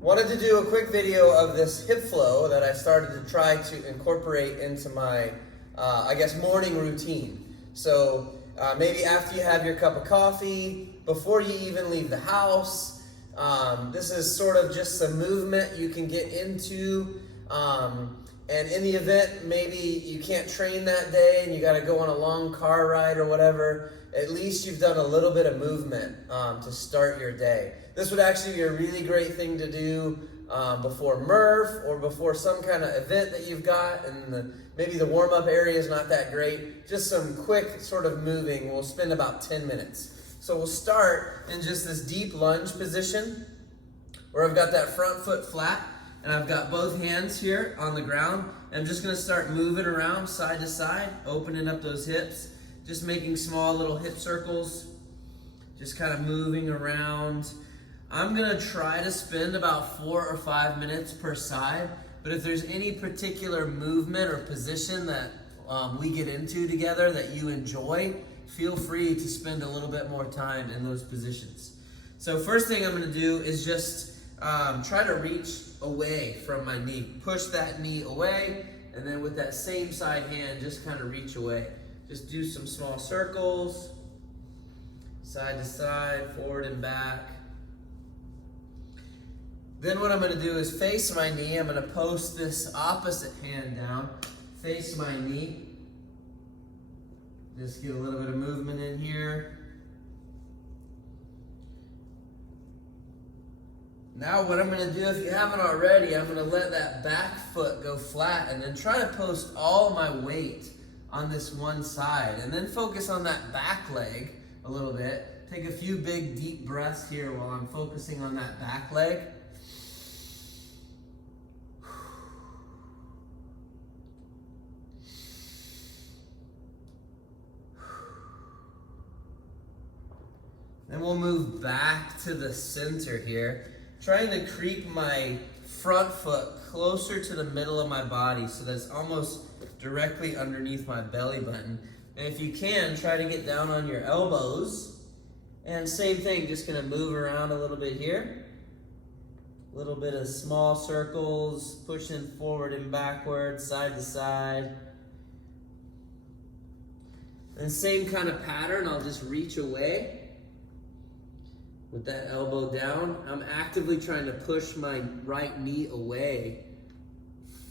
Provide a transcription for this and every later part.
Wanted to do a quick video of this hip flow that I started to try to incorporate into my, morning routine. So maybe after you have your cup of coffee, before you even leave the house, this is sort of just some movement you can get into. And in the event, maybe you can't train that day and you got to go on a long car ride or whatever, at least you've done a little bit of movement to start your day. This would actually be a really great thing to do before Murph or before some kind of event that you've got, and maybe the warm-up area is not that great. Just some quick sort of moving. We'll spend about 10 minutes. So we'll start in just this deep lunge position where I've got that front foot flat and I've got both hands here on the ground. And I'm just going to start moving around side to side, opening up those hips, just making small little hip circles, just kind of moving around. I'm going to try to spend about 4 or 5 minutes per side, but if there's any particular movement or position that we get into together that you enjoy, feel free to spend a little bit more time in those positions. So first thing I'm going to do is just try to reach away from my knee. Push that knee away, and then with that same side hand, just kind of reach away. Just do some small circles, side to side, forward and back. Then what I'm going to do is face my knee. I'm going to post this opposite hand down, face my knee. Just get a little bit of movement in here. Now what I'm going to do, if you haven't already, I'm going to let that back foot go flat and then try to post all my weight on this one side. And then focus on that back leg a little bit. Take a few big deep breaths here while I'm focusing on that back leg. Then we'll move back to the center here, trying to creep my front foot closer to the middle of my body so that it's almost directly underneath my belly button. And if you can, try to get down on your elbows. And same thing, just gonna move around a little bit here. A little bit of small circles, pushing forward and backwards, side to side. And same kind of pattern, I'll just reach away. With that elbow down, I'm actively trying to push my right knee away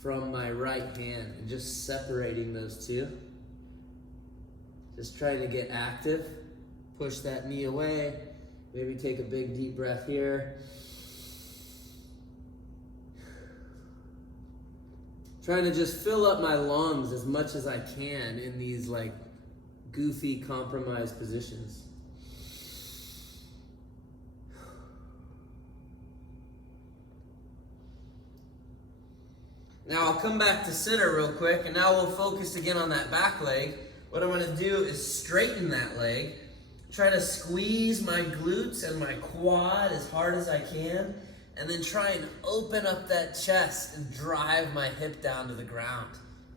from my right hand and just separating those two. Just trying to get active. Push that knee away. Maybe take a big deep breath here. Trying to just fill up my lungs as much as I can in these like goofy compromised positions. Now I'll come back to center real quick, and now we'll focus again on that back leg. What I'm going to do is straighten that leg, try to squeeze my glutes and my quad as hard as I can, and then try and open up that chest and drive my hip down to the ground,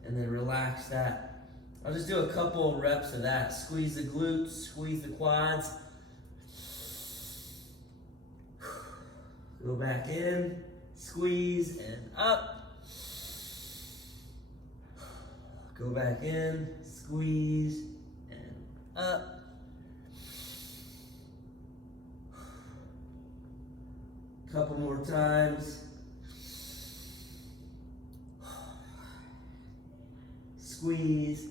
and then relax that. I'll just do a couple reps of that. Squeeze the glutes, squeeze the quads. Go back in, squeeze, and up. Go back in, squeeze, and up. Couple more times. Squeeze,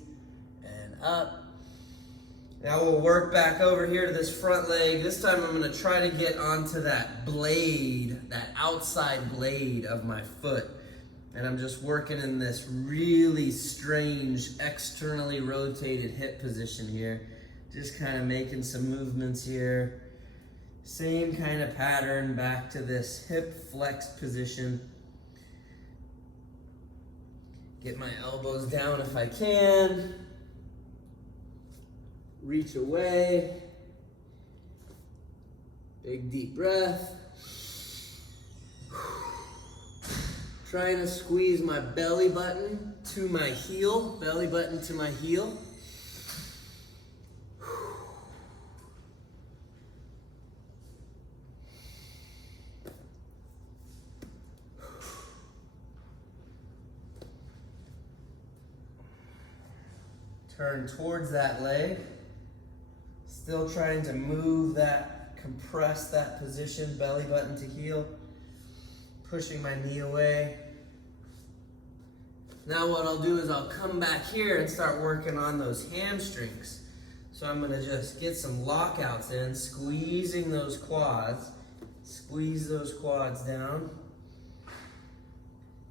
and up. Now we'll work back over here to this front leg. This time I'm going to try to get onto that blade, that outside blade of my foot. And I'm just working in this really strange externally rotated hip position here. Just kind of making some movements here. Same kind of pattern back to this hip flexed position. Get my elbows down if I can. Reach away. Big deep breath. Trying to squeeze my belly button to my heel, belly button to my heel. turn towards that leg. Still trying to move that, compress that position, belly button to heel. Pushing my knee away. Now what I'll do is I'll come back here and start working on those hamstrings. So I'm gonna just get some lockouts in, squeezing those quads. Squeeze those quads down.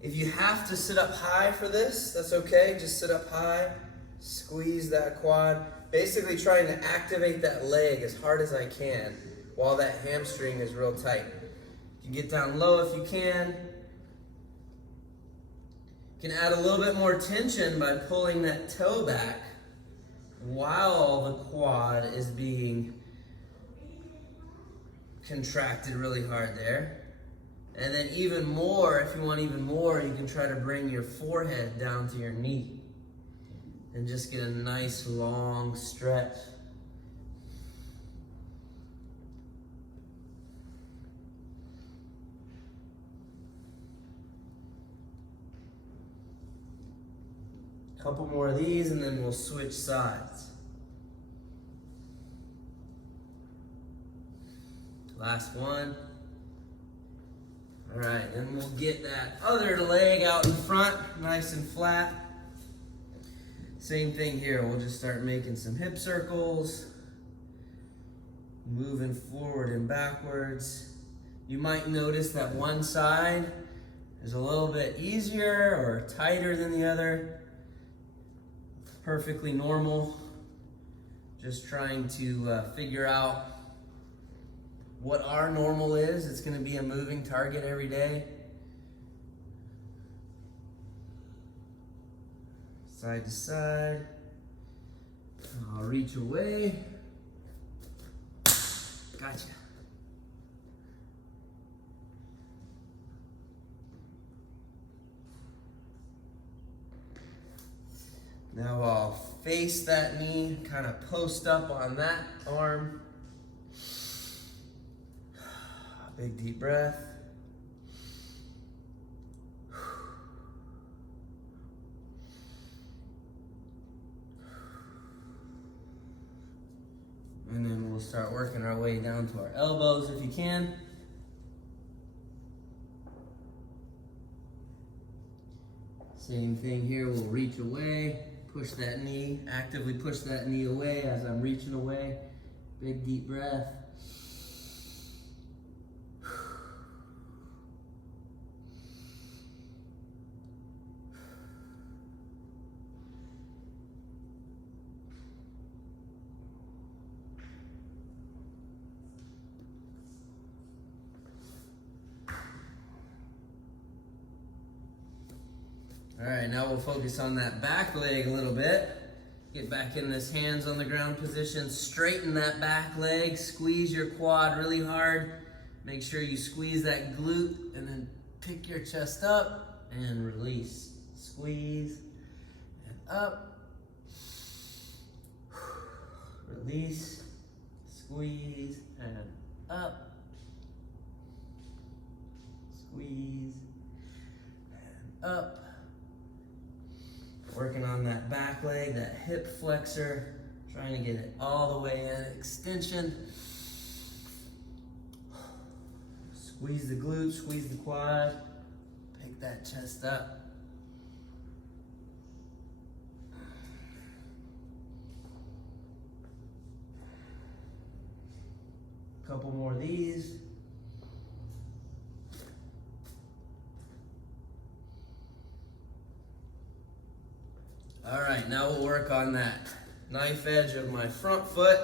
If you have to sit up high for this, that's okay. Just sit up high, squeeze that quad. Basically trying to activate that leg as hard as I can while that hamstring is real tight. You can get down low if you can. You can add a little bit more tension by pulling that toe back while the quad is being contracted really hard there. And then even more, if you want even more, you can try to bring your forehead down to your knee and just get a nice long stretch. Couple more of these and then we'll switch sides. Last one. All right, then we'll get that other leg out in front, nice and flat. Same thing here, we'll just start making some hip circles, moving forward and backwards. You might notice that one side is a little bit easier or tighter than the other. Perfectly normal. Just trying to figure out what our normal is. It's going to be a moving target every day. Side to side. I'll reach away. Gotcha. Now I'll face that knee, kind of post up on that arm. Big deep breath. And then we'll start working our way down to our elbows if you can. Same thing here, we'll reach away, push that knee, actively push that knee away as I'm reaching away. Big deep breath. All right, now we'll focus on that back leg a little bit. Get back in this hands on the ground position. Straighten that back leg. Squeeze your quad really hard. Make sure you squeeze that glute and then pick your chest up and release. Squeeze and up. Release. Squeeze and up. Squeeze and up. Working on that back leg, that hip flexor, trying to get it all the way in, extension. Squeeze the glute, squeeze the quad, pick that chest up. Couple more of these. All right, now we'll work on that knife edge of my front foot,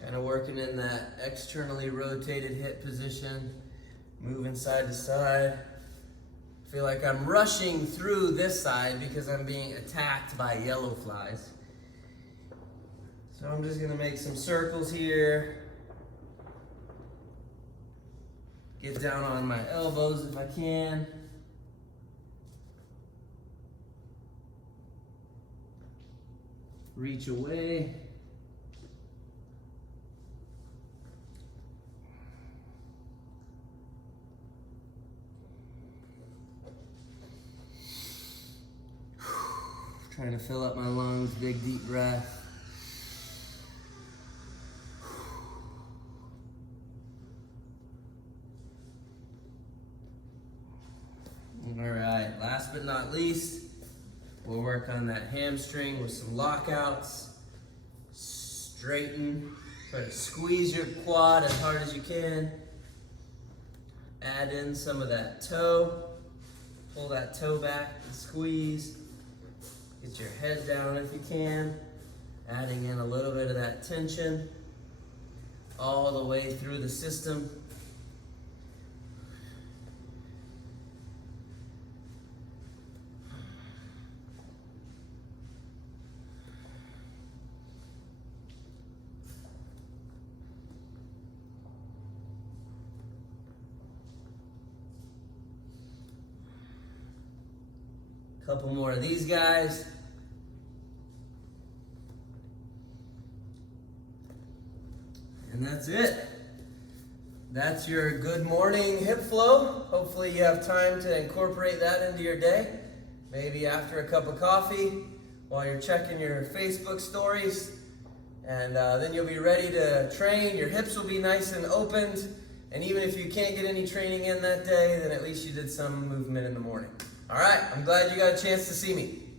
kind of working in that externally rotated hip position, moving side to side. I feel like I'm rushing through this side because I'm being attacked by yellow flies. So I'm just gonna make some circles here. Get down on my elbows if I can. Reach away. Trying to fill up my lungs, big deep breath. All right, last but not least, we'll work on that hamstring with some lockouts. Straighten, try to squeeze your quad as hard as you can. Add in some of that toe. Pull that toe back and squeeze. Get your head down if you can. Adding in a little bit of that tension all the way through the system. Couple more of these guys. And that's it. That's your good morning hip flow. Hopefully you have time to incorporate that into your day. Maybe after a cup of coffee, while you're checking your Facebook stories. And then you'll be ready to train. Your hips will be nice and opened. And even if you can't get any training in that day, then at least you did some movement in the morning. All right, I'm glad you got a chance to see me.